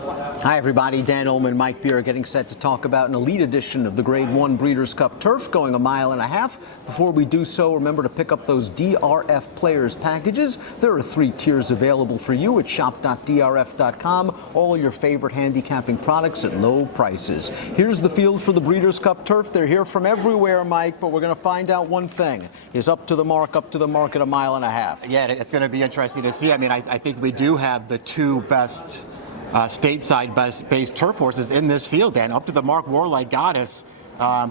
Hi, everybody. Dan Illman, Mike Beer getting set to talk about an elite edition of the Grade 1 Breeders' Cup Turf going 1.5 miles. Before we do so, remember to pick up those DRF Players packages. There are 3 tiers available for you at shop.drf.com. All your favorite handicapping products at low prices. Here's the field for the Breeders' Cup Turf. They're here from everywhere, Mike, but we're going to find out one thing. Is up to the mark at 1.5 miles? Yeah, it's going to be interesting to see. I mean, I think we do have the 2 best stateside-based turf horses in this field, Dan. Up to the mark, Warlike Goddess.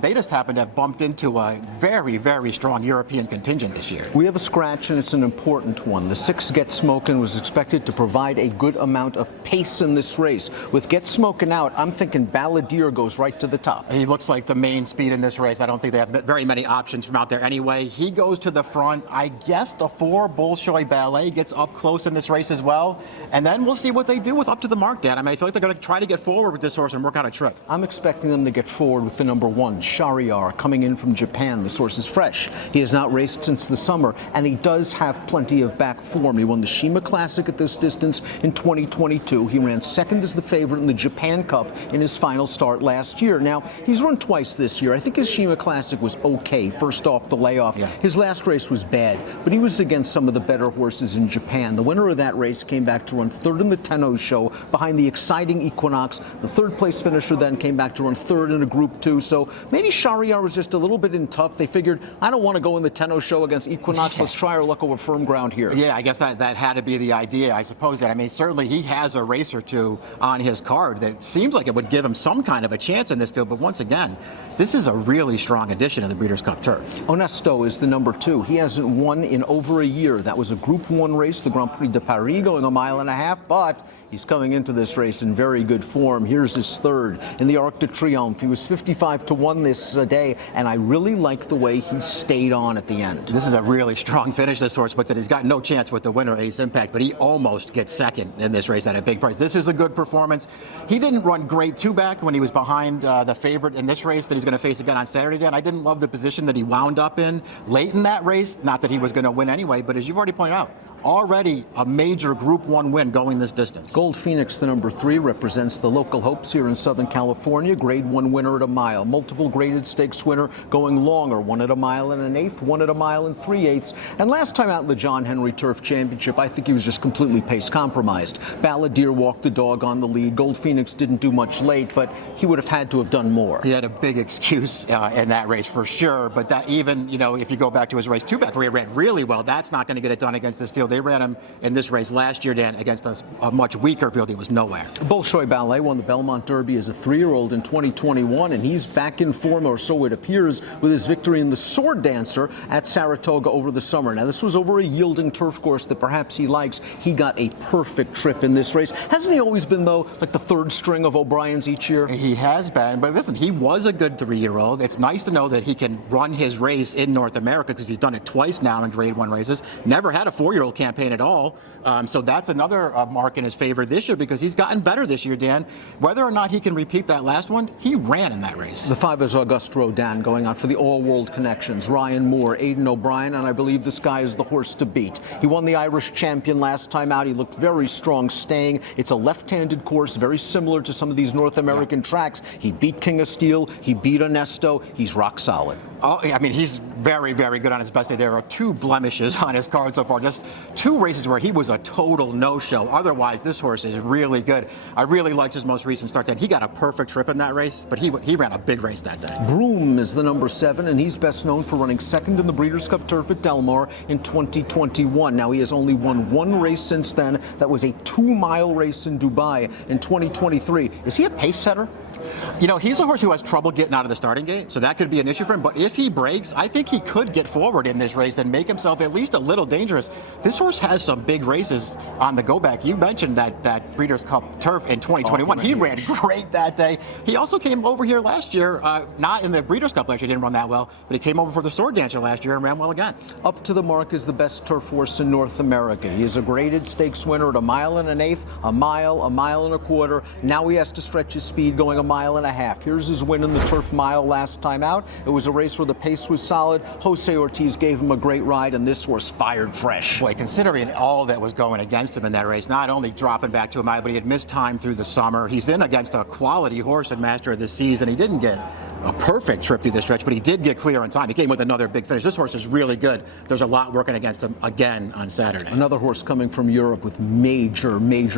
They just happen to have bumped into a very, very strong European contingent this year. We have a scratch, and it's an important one. The 6 Get Smokin' was expected to provide a good amount of pace in this race. With Get Smokin' out, I'm thinking Balladeer goes right to the top. He looks like the main speed in this race. I don't think they have very many options from out there anyway. He goes to the front. I guess the 4 Bolshoi Ballet gets up close in this race as well. And then we'll see what they do with Up to the Mark, Dan. I mean, I feel like they're going to try to get forward with this horse and work out a trip. I'm expecting them to get forward with the number 1, Shariar, coming in from Japan. The source is fresh. He has not raced since the summer, and he does have plenty of back form. He won the Shima Classic at this distance in 2022. He ran second as the favorite in the Japan Cup in his final start last year. Now, he's run twice this year. I think his Shima Classic was okay, first off the layoff. Yeah. His last race was bad, but he was against some of the better horses in Japan. The winner of that race came back to run third in the Tenno Show behind the exciting Equinox. The third place finisher then came back to run third in a Group 2, so maybe Shariar was just a little bit in tough. They figured, I don't want to go in the Tenno Show against Equinox. Let's try our luck over firm ground here. Yeah, I guess that had to be the idea, I suppose. That I mean, certainly he has a race or 2 on his card that seems like it would give him some kind of a chance in this field. But once again, this is a really strong addition of the Breeders' Cup Turf. Onesto is the number 2. He hasn't won in over a year. That was a Group 1 race, the Grand Prix de Paris, going 1.5 miles, but he's coming into this race in very good form. Here's his third in the Arc de Triomphe. He was 55-1 this day, and I really like the way he stayed on at the end. This is a really strong finish, this horse, but that he's got no chance with the winner, Ace Impact, but he almost gets second in this race at a big price. This is a good performance. He didn't run great 2-back when he was behind the favorite in this race that he's going to face again on Saturday. Dan, I didn't love the position that he wound up in late in that race. Not that he was going to win anyway, but as you've already pointed out, already a major Group 1 win going this distance. Gold Phoenix, the number 3, represents the local hopes here in Southern California. Grade 1 winner at 1 mile. Multiple graded stakes winner going longer. 1 at 1 1/8, 1 at 1 3/8. And last time out in the John Henry Turf Championship, I think he was just completely pace compromised. Balladeer walked the dog on the lead. Gold Phoenix didn't do much late, but he would have had to have done more. He had a big excuse in that race for sure, but that even, you know, if you go back to his race 2-back where he ran really well, that's not going to get it done against this field. They ran him in this race last year, Dan, against a much weaker field. He was nowhere. Bolshoi Ballet won the Belmont Derby as a 3-year-old in 2021, and he's back in form, or so it appears, with his victory in the Sword Dancer at Saratoga over the summer. Now, this was over a yielding turf course that perhaps he likes. He got a perfect trip in this race. Hasn't he always been, though, like the 3rd string of O'Brien's each year? He has been, but listen, he was a good 3-year-old. It's nice to know that he can run his race in North America because he's done it twice now in Grade 1 races. Never had a 4-year-old campaign at all. So that's another mark in his favor this year because he's gotten better this year, Dan. Whether or not he can repeat that last one, he ran in that race. The 5 is Auguste Rodin going out for the all-world connections. Ryan Moore, Aidan O'Brien, and I believe this guy is the horse to beat. He won the Irish Champion last time out. He looked very strong staying. It's a left-handed course, very similar to some of these North American tracks. He beat King of Steel. He beat Onesto. He's rock solid. Oh, I mean, he's very, very good on his best day. There are 2 blemishes on his card so far. Just 2 races where he was a total no-show. Otherwise, this horse is really good. I really liked his most recent start. He got a perfect trip in that race, but he ran a big race that day. Broome is the number 7, and he's best known for running second in the Breeders' Cup Turf at Del Mar in 2021. Now, he has only won 1 race since then. That was a 2-mile race in Dubai in 2023. Is he a pace setter? You know, he's a horse who has trouble getting out of the starting gate, so that could be an issue for him. But if he breaks, I think he could get forward in this race and make himself at least a little dangerous. This horse has some big races on the go back. You mentioned that Breeders' Cup Turf in 2021. He ran great that day. He also came over here last year, not in the Breeders' Cup last year, didn't run that well, but he came over for the Sword Dancer last year and ran well again. Up to the Mark is the best turf horse in North America. He is a graded stakes winner at 1 1/8, 1 mile, 1 1/4 miles. Now he has to stretch his speed going 1 1.5 miles. Here's his win in the turf mile last time out. It was a race where the pace was solid. Jose Ortiz gave him a great ride, and this horse fired fresh. Boy, considering all that was going against him in that race, not only dropping back to a mile, but he had missed time through the summer. He's in against a quality horse and Master of the Seas, and he didn't get a perfect trip through the stretch, but he did get clear on time. He came with another big finish. This horse is really good. There's a lot working against him again on Saturday. Another horse coming from Europe with major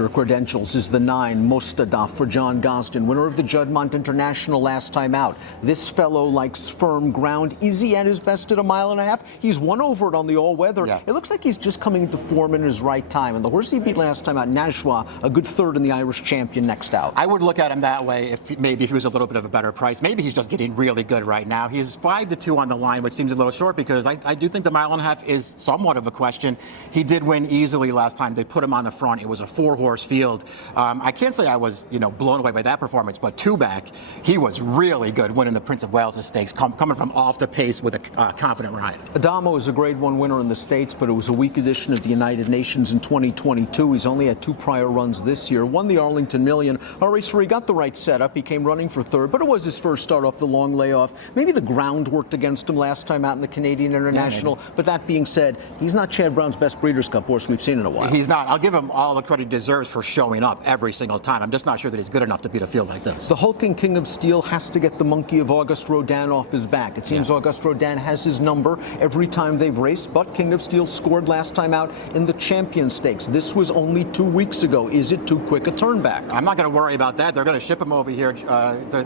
credentials is the 9 Mostadaf for John Gosden, winner of the Juddmonte International last time out. This fellow likes firm ground. Is he at his best at 1.5 miles? He's won over it on the all-weather. Yeah. It looks like he's just coming into form in his right time. And the horse he beat last time out, Najwa, a good third in the Irish champion next out. I would look at him that way if maybe he was a little bit of a better price. Maybe he's just getting really good right now. He's 5-2 on the line, which seems a little short because I do think the 1.5 miles is somewhat of a question. He did win easily last time. They put him on the front. It was a 4-horse field. I can't say I was, blown away by that performance, but 2 back, he was really good winning the Prince of Wales Stakes, coming from off the pace with a confident ride. Adamo is a Grade 1 winner in the States, but it was a weak edition of the United Nations in 2022. He's only had 2 prior runs this year. Won the Arlington Million, a race where he got the right setup. He came running for third, but it was his first start off the long layoff. Maybe the ground worked against him last time out in the Canadian International. Yeah, but that being said, he's not Chad Brown's best Breeders' Cup horse we've seen in a while. He's not. I'll give him all the credit he deserves for showing up every single time. I'm just not sure that he's good enough to beat a field like this. The hulking King of Steel has to get the monkey of Auguste Rodin off his back. It seems Auguste Rodin has his number every time they've raced, but King of Steel scored last time out in the Champion Stakes. This was only 2 weeks ago. Is it too quick a turn back? I'm not going to worry about that. They're going to ship him over here.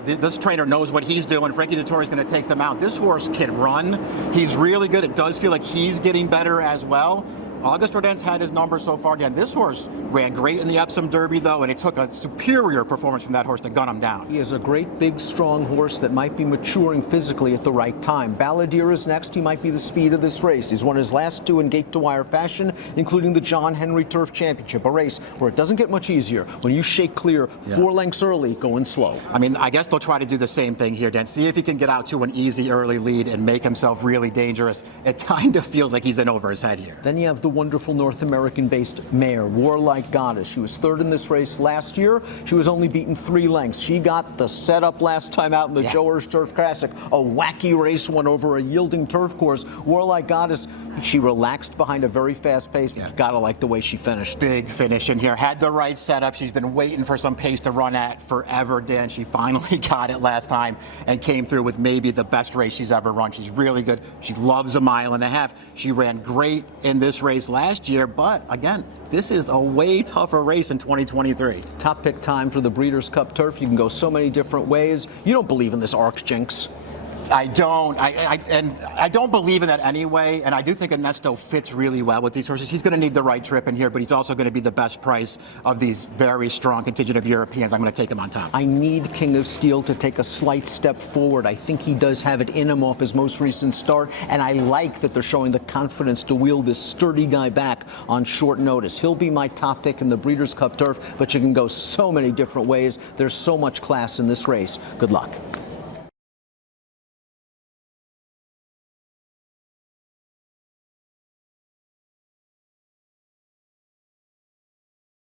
This trainer knows what he's doing. Frankie Dettori is going to take them out. This horse can run. He's really good. It does feel like he's getting better as well. Auguste Rodin's had his number so far. Again, this horse ran great in the Epsom Derby, though, and it took a superior performance from that horse to gun him down. He is a great, big, strong horse that might be maturing physically at the right time. Balladeer is next. He might be the speed of this race. He's won his last 2 in gate-to-wire fashion, including the John Henry Turf Championship, a race where it doesn't get much easier. When you shake clear 4 lengths early, going slow. I mean, I guess they'll try to do the same thing here, Dan. See if he can get out to an easy early lead and make himself really dangerous. It kind of feels like he's in over his head here. Then you have the wonderful North American-based mare, Warlike Goddess. She was third in this race last year. She was only beaten 3 lengths. She got the setup last time out in the Joe Hirsch Turf Classic. A wacky race went over a yielding turf course. Warlike Goddess, she relaxed behind a very fast pace, but you gotta like the way she finished. Big finish in here. Had the right setup. She's been waiting for some pace to run at forever, Dan. She finally got it last time and came through with maybe the best race she's ever run. She's really good. She loves 1.5 miles. She ran great in this race last year, but again, this is a way tougher race in 2023. Top pick time for the Breeders' Cup Turf. You can go so many different ways. You don't believe in this arc jinx. I don't. I don't believe in that anyway. And I do think Ernesto fits really well with these horses. He's going to need the right trip in here, but he's also going to be the best price of these very strong contingent of Europeans. I'm going to take him on top. I need King of Steel to take a slight step forward. I think he does have it in him off his most recent start, and I like that they're showing the confidence to wheel this sturdy guy back on short notice. He'll be my top pick in the Breeders' Cup Turf, but you can go so many different ways. There's so much class in this race. Good luck.